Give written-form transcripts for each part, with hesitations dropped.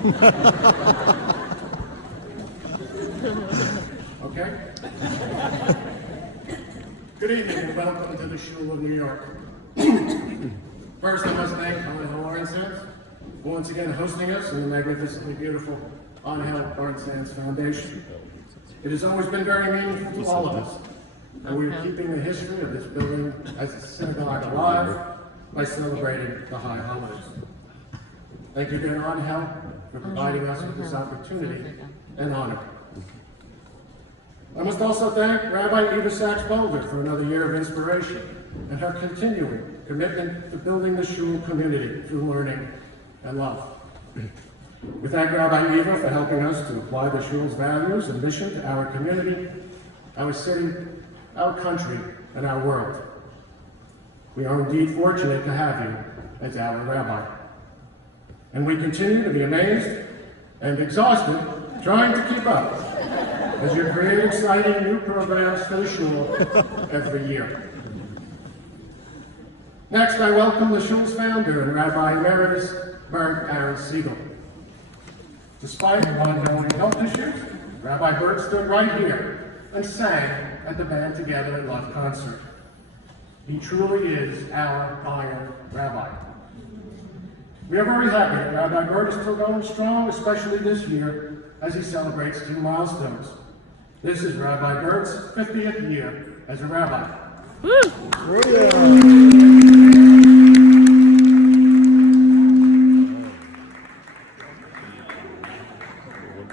Okay? Good evening and welcome to the Shul of New York. First, I must thank Angel Orensands for once again hosting us in the magnificently beautiful Angel Orensands Foundation. It has always been very meaningful to all of us, and we are keeping the history of this building as a synagogue alive by celebrating the high holidays. Thank you again, Angel, for providing us with this opportunity and honor. I must also thank Rabbi Eva Sachs-Boulder for another year of inspiration and her continuing commitment to building the shul community through learning and love. We thank Rabbi Eva for helping us to apply the shul's values and mission to our community, our city, our country, and our world. We are indeed fortunate to have you as our rabbi. And we continue to be amazed and exhausted trying to keep up as you create exciting new programs for the shul every year. Next, I welcome the shul's founder and Rabbi Emeritus, Berg Aaron Siegel. Despite ongoing health issues, Rabbi Berg stood right here and sang at the Band Together in Love concert. He truly is our iron rabbi. We are very happy that Rabbi Berg is still going strong, especially this year, as he celebrates 2 milestones. This is Rabbi Berg's 50th year as a rabbi.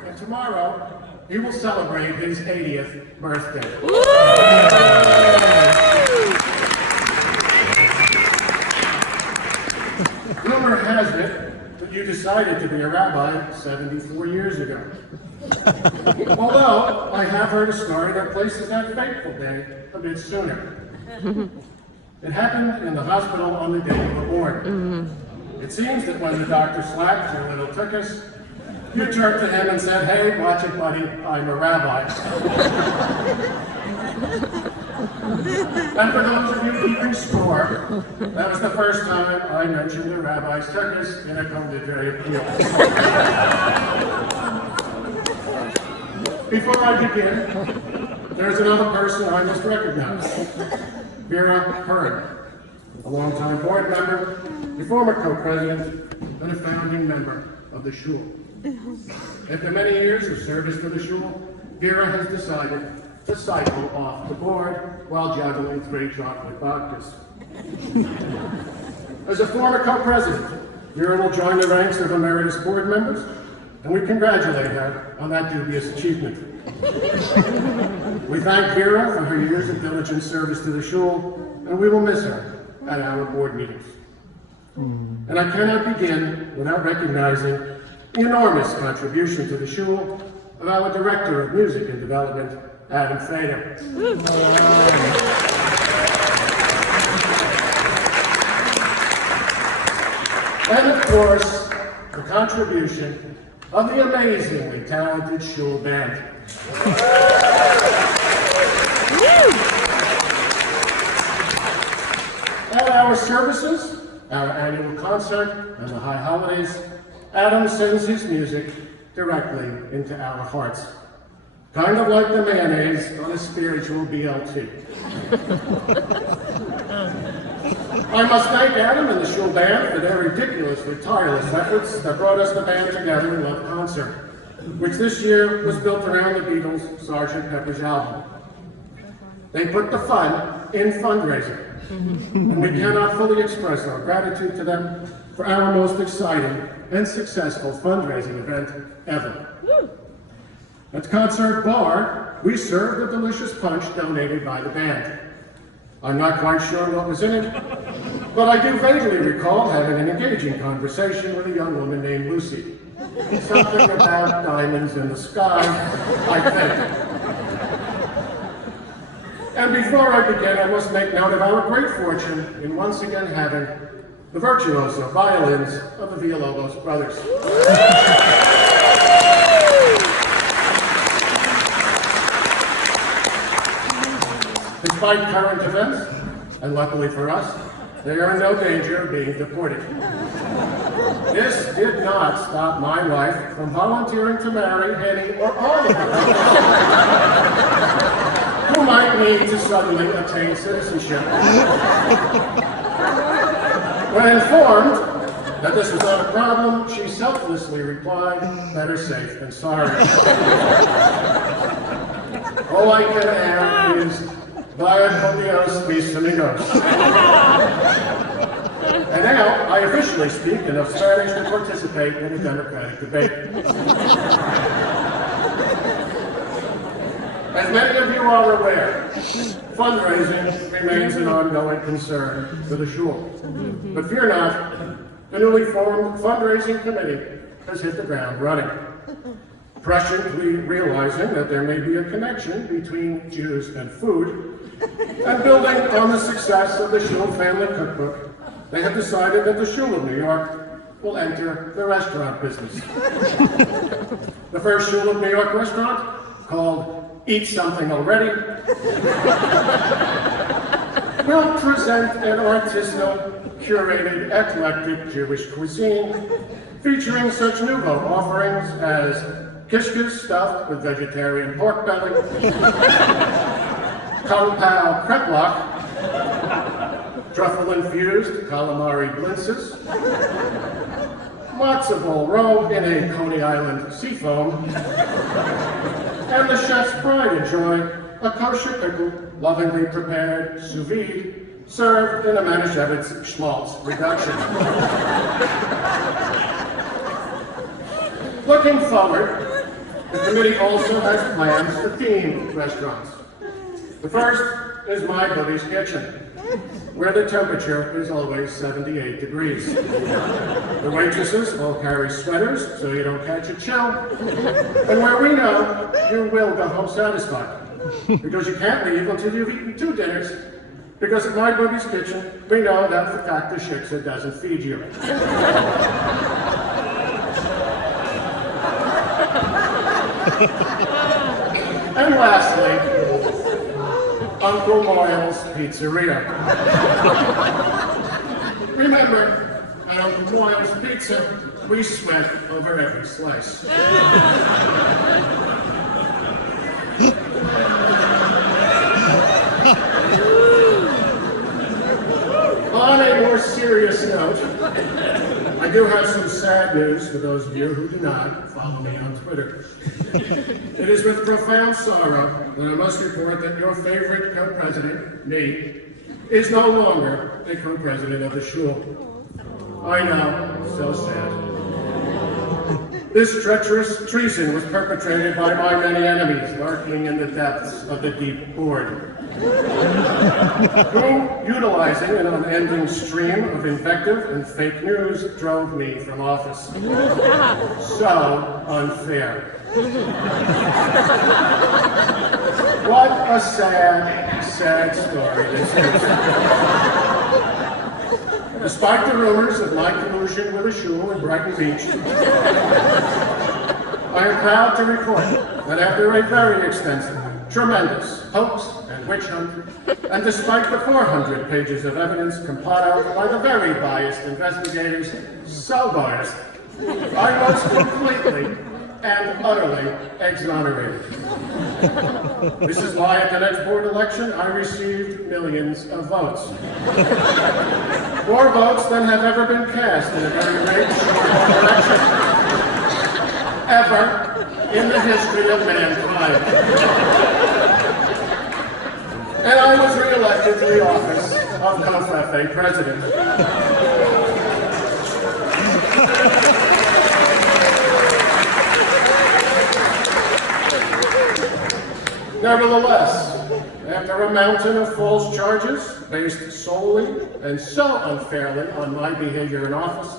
And tomorrow, he will celebrate his 80th birthday. Rumor has it that you decided to be a rabbi 74 years ago. Although, I have heard a story that places that fateful day a bit sooner. It happened in the hospital on the day you were born. It seems that when the doctor slapped your little tuchus, you turned to him and said, "Hey, watch it, buddy, I'm a rabbi." And for those of you keeping score, that was the first time I mentioned the rabbi's tuchus in a Kol Nidre appeal. Before I begin, there's another person I must recognize. Vera Hearn, a longtime board member, a former co-president, and a founding member of the shul. After many years of service to the shul, Vera has decided to cycle off the board while juggling 3 chocolate vodkas. As a former co-president, Vera will join the ranks of emeritus board members, and we congratulate her on that dubious achievement. We thank Vera for her years of diligent service to the shul, and we will miss her at our board meetings. And I cannot begin without recognizing the enormous contribution to the shul of our Director of Music and Development, Adam Fader. And of course, the contribution of the amazingly talented shul band. At our services, our annual concert, and the high holidays, Adam sends his music directly into our hearts. Kind of like the mayonnaise on a spiritual BLT. I must thank Adam and the shul band for their ridiculously tireless efforts that brought us the Band Together in Love concert, which this year was built around the Beatles' Sgt. Pepper's album. They put the fun in fundraising, and we cannot fully express our gratitude to them for our most exciting and successful fundraising event ever. At Concert Bar, we served a delicious punch donated by the band. I'm not quite sure what was in it, but I do vaguely recall having an engaging conversation with a young woman named Lucy. Something about diamonds in the sky, I think. And before I begin, I must make note of our great fortune in once again having the virtuoso violins of the Villalobos brothers. Despite current events, and luckily for us, they are in no danger of being deported. This did not stop my wife from volunteering to marry any or all of them who might need to suddenly attain citizenship. When informed that this was not a problem, she selflessly replied, "Better safe than sorry." All I can add is, vaya con Dios, mis amigos. And now, I officially speak enough Spanish to participate in a democratic debate. As many of you are aware, fundraising remains an ongoing concern for the shul. But fear not, the newly formed fundraising committee has hit the ground running, presciently realizing that there may be a connection between Jews and food, and building on the success of the Shul Family Cookbook, they have decided that the Shul of New York will enter the restaurant business. The first Shul of New York restaurant, called Eat Something Already, will present an artisanal, curated, eclectic Jewish cuisine, featuring such nouveau offerings as kishkes stuffed with vegetarian pork belly, kung pao kreplach, truffle-infused calamari blintzes, matzo ball roe in a Coney Island seafoam, and the chef's pride and joy, a kosher pickle, lovingly prepared sous vide, served in a Manischewitz schmaltz reduction. Looking forward, the committee also has plans for themed restaurants. The first is My Buddy's Kitchen, where the temperature is always 78 degrees. The waitresses all carry sweaters so you don't catch a chill, and where we know you will go home satisfied, because you can't leave until you've eaten 2 dinners, because at My Buddy's Kitchen, we know that the Dr. Shiksa doesn't feed you. And lastly, Uncle Moyle's Pizzeria. Remember, at Uncle Moyle's Pizza, we sweat over every slice. On a more serious note, I do have some sad news for those of you who do not follow me on Twitter. It is with profound sorrow that I must report that your favorite co-president, me, is no longer a co-president of the shul. I know, so sad. This treacherous treason was perpetrated by my many enemies lurking in the depths of the deep board, who, utilizing an unending stream of invective and fake news, drove me from office. So unfair. What a sad, sad story this is. Despite the rumors of my collusion with a shul in Brighton Beach, I am proud to report that after a very extensive, tremendous hoax and witch hunt, and despite the 400 pages of evidence compiled by the very biased investigators, so biased, I was completely and utterly exonerated. This is why at the next board election, I received millions of votes. More votes than have ever been cast in a very late short election, ever in the history of mankind. And I was re-elected to the office of COFEFE president. Nevertheless, after a mountain of false charges based solely and so unfairly on my behavior in office,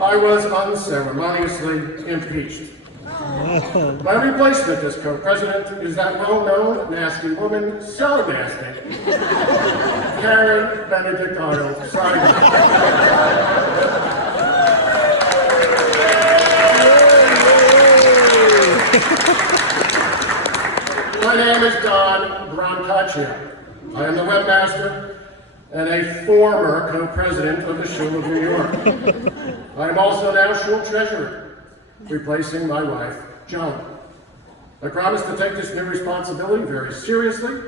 I was unceremoniously impeached. My replacement as co-president is that well-known nasty woman, so nasty, Karen Benedict Arnold Simon. My name is Don Brancaccia. I am the webmaster and a former co-president of the Shul of New York. I am also now shul treasurer, replacing my wife, Joan. I promise to take this new responsibility very seriously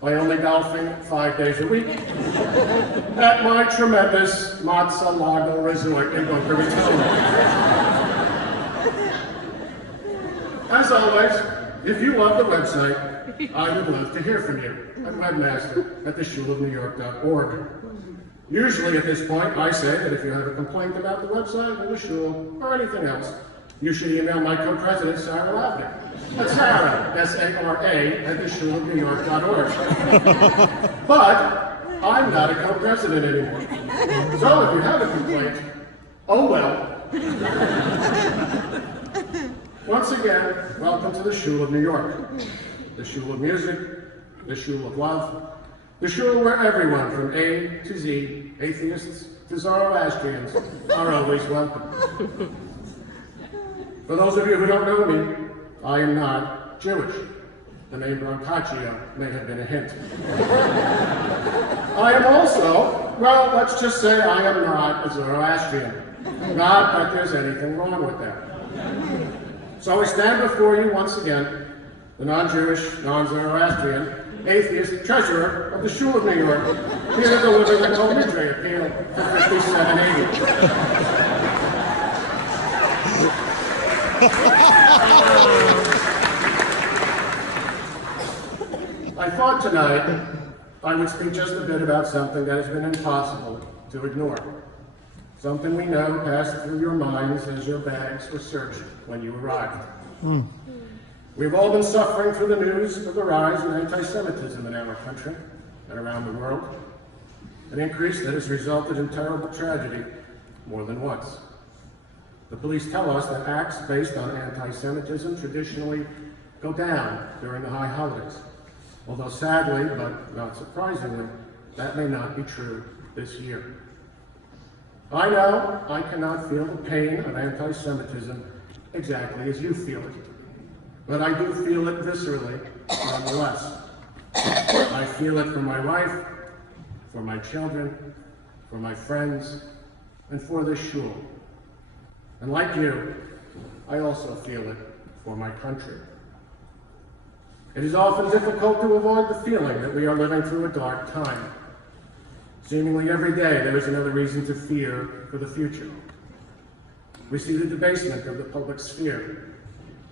by only golfing 5 days a week at my tremendous Mar-a-Lago resort in Boca Raton. As always, if you love the website, I would love to hear from you at webmaster@theshulofnewyork.org. Usually at this point, I say that if you have a complaint about the website or the shul or anything else, you should email my co-president, Sarah Lavner, at Sarah, S-A-R-A, @theshulofnewyork.org. But I'm not a co-president anymore. So if you have a complaint, oh well. Once again, welcome to the Shul of New York, the Shul of music, the Shul of love, the Shul where everyone from A to Z, atheists to Zoroastrians, are always welcome. For those of you who don't know me, I am not Jewish. The name Brancaccio may have been a hint. I am also, well, let's just say I am not a Zoroastrian. Not that there's anything wrong with that. So I stand before you once again, the non-Jewish, non-Zoroastrian, atheist treasurer of the Shul of New York, here to deliver the Kol Nidre appeal for 5780. I thought tonight I would speak just a bit about something that has been impossible to ignore. Something we know passed through your minds as your bags were searched when you arrived. We've all been suffering through the news of the rise in anti-Semitism in our country and around the world, an increase that has resulted in terrible tragedy more than once. The police tell us that acts based on anti-Semitism traditionally go down during the high holidays, although sadly, but not surprisingly, that may not be true this year. I know I cannot feel the pain of anti-Semitism exactly as you feel it, but I do feel it viscerally nonetheless. I feel it for my wife, for my children, for my friends, and for this shul. And like you, I also feel it for my country. It is often difficult to avoid the feeling that we are living through a dark time. Seemingly every day there is another reason to fear for the future. We see the debasement of the public sphere.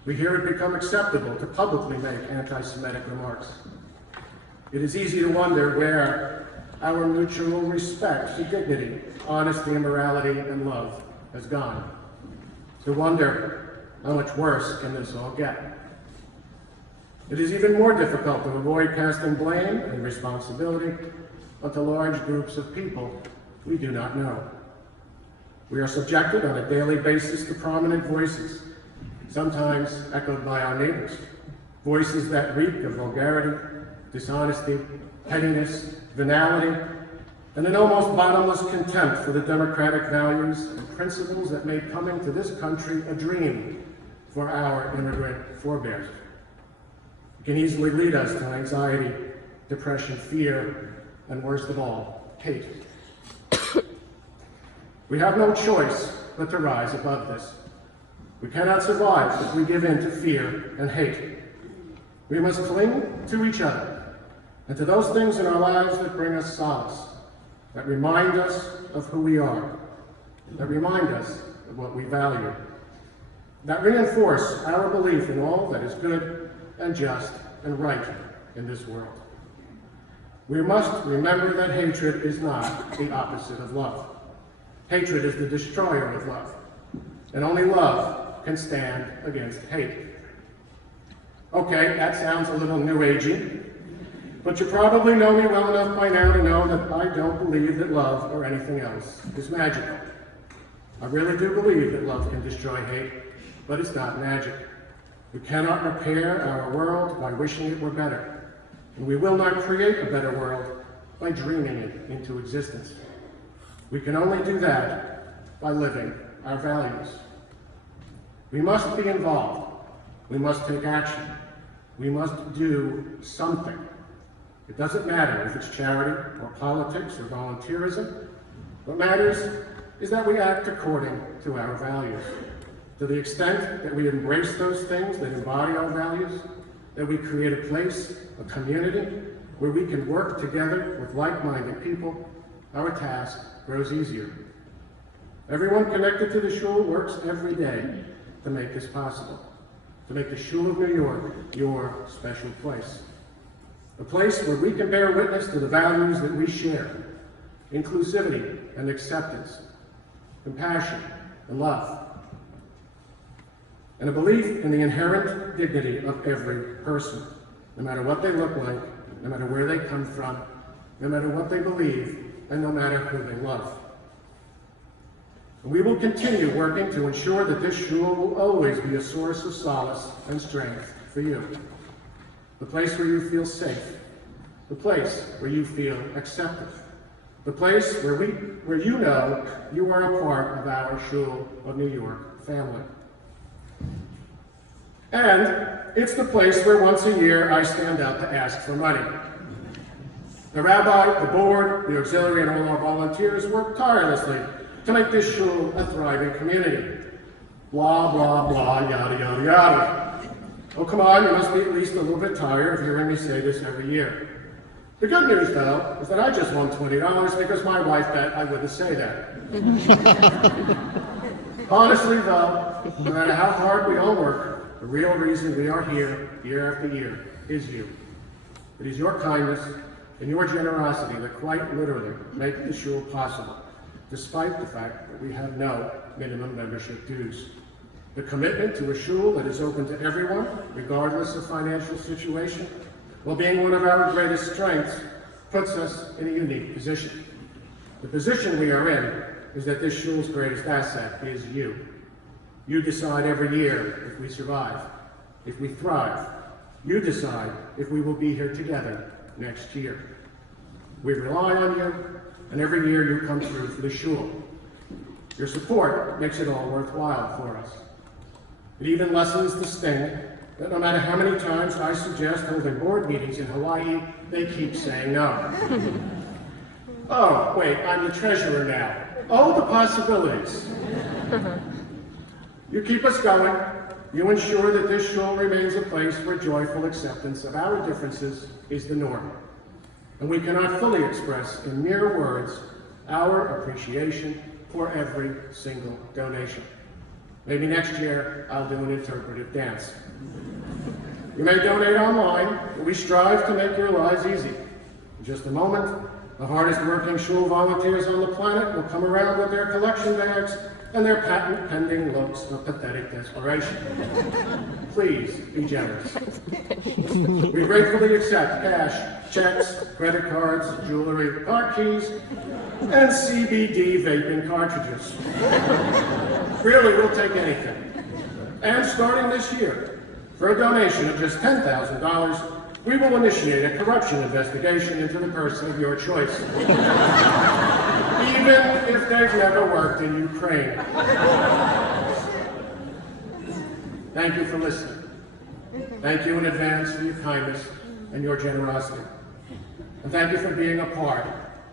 We hear it become acceptable to publicly make anti-Semitic remarks. It is easy to wonder where our mutual respect for dignity, honesty, and morality and love has gone. To wonder how much worse can this all get. It is even more difficult to avoid casting blame and responsibility onto large groups of people we do not know. We are subjected on a daily basis to prominent voices, sometimes echoed by our neighbors, voices that reek of vulgarity, dishonesty, pettiness, venality, and an almost bottomless contempt for the democratic values and principles that made coming to this country a dream for our immigrant forebears. It can easily lead us to anxiety, depression, fear, and worst of all, hate. We have no choice but to rise above this. We cannot survive if we give in to fear and hate. We must cling to each other and to those things in our lives that bring us solace, that remind us of who we are, that remind us of what we value, that reinforce our belief in all that is good and just and right in this world. We must remember that hatred is not the opposite of love. Hatred is the destroyer of love, and only love can stand against hate. Okay, that sounds a little new agey, but you probably know me well enough by now to know that I don't believe that love or anything else is magical. I really do believe that love can destroy hate, but it's not magic. We cannot repair our world by wishing it were better, and we will not create a better world by dreaming it into existence. We can only do that by living our values. We must be involved. We must take action. We must do something. It doesn't matter if it's charity or politics or volunteerism. What matters is that we act according to our values. To the extent that we embrace those things that embody our values, that we create a place, a community, where we can work together with like-minded people, our task grows easier. Everyone connected to the shul works every day to make this possible, to make the Shul of New York your special place. A place where we can bear witness to the values that we share: inclusivity and acceptance, compassion and love, and a belief in the inherent dignity of every person, no matter what they look like, no matter where they come from, no matter what they believe, and no matter who they love. And we will continue working to ensure that this shul will always be a source of solace and strength for you. The place where you feel safe, the place where you feel accepted, the place where you know you are a part of our Shul of New York family. And it's the place where once a year I stand out to ask for money. The rabbi, the board, the auxiliary, and all our volunteers work tirelessly to make this shul a thriving community. Blah, blah, blah, yada, yada, yada. Oh, come on, you must be at least a little bit tired of hearing me say this every year. The good news, though, is that I just won $20 because my wife bet I wouldn't say that. Honestly, though, no matter how hard we all work, the real reason we are here, year after year, is you. It is your kindness and your generosity that quite literally make the shul possible, despite the fact that we have no minimum membership dues. The commitment to a shul that is open to everyone, regardless of financial situation, while being one of our greatest strengths, puts us in a unique position. The position we are in is that this shul's greatest asset is you. You decide every year if we survive, if we thrive. You decide if we will be here together next year. We rely on you, and every year you come through for the shul. Your support makes it all worthwhile for us. It even lessens the sting that no matter how many times I suggest holding board meetings in Hawaii, they keep saying no. Oh, wait, I'm the treasurer now. Oh, the possibilities. You keep us going. You ensure that this shul remains a place where joyful acceptance of our differences is the norm. And we cannot fully express in mere words our appreciation for every single donation. Maybe next year I'll do an interpretive dance. You may donate online, but we strive to make your lives easy. In just a moment, the hardest working shul volunteers on the planet will come around with their collection bags and their patent-pending looks of pathetic desperation. Please be generous. We gratefully accept cash, checks, credit cards, jewelry, car keys, and CBD vaping cartridges. Really, we'll take anything. And starting this year, for a donation of just $10,000, we will initiate a corruption investigation into the person of your choice. Even if they've never worked in Ukraine. Thank you for listening. Thank you in advance for your kindness and your generosity. And thank you for being a part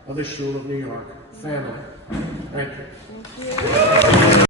of the Shul of New York family. Thank you.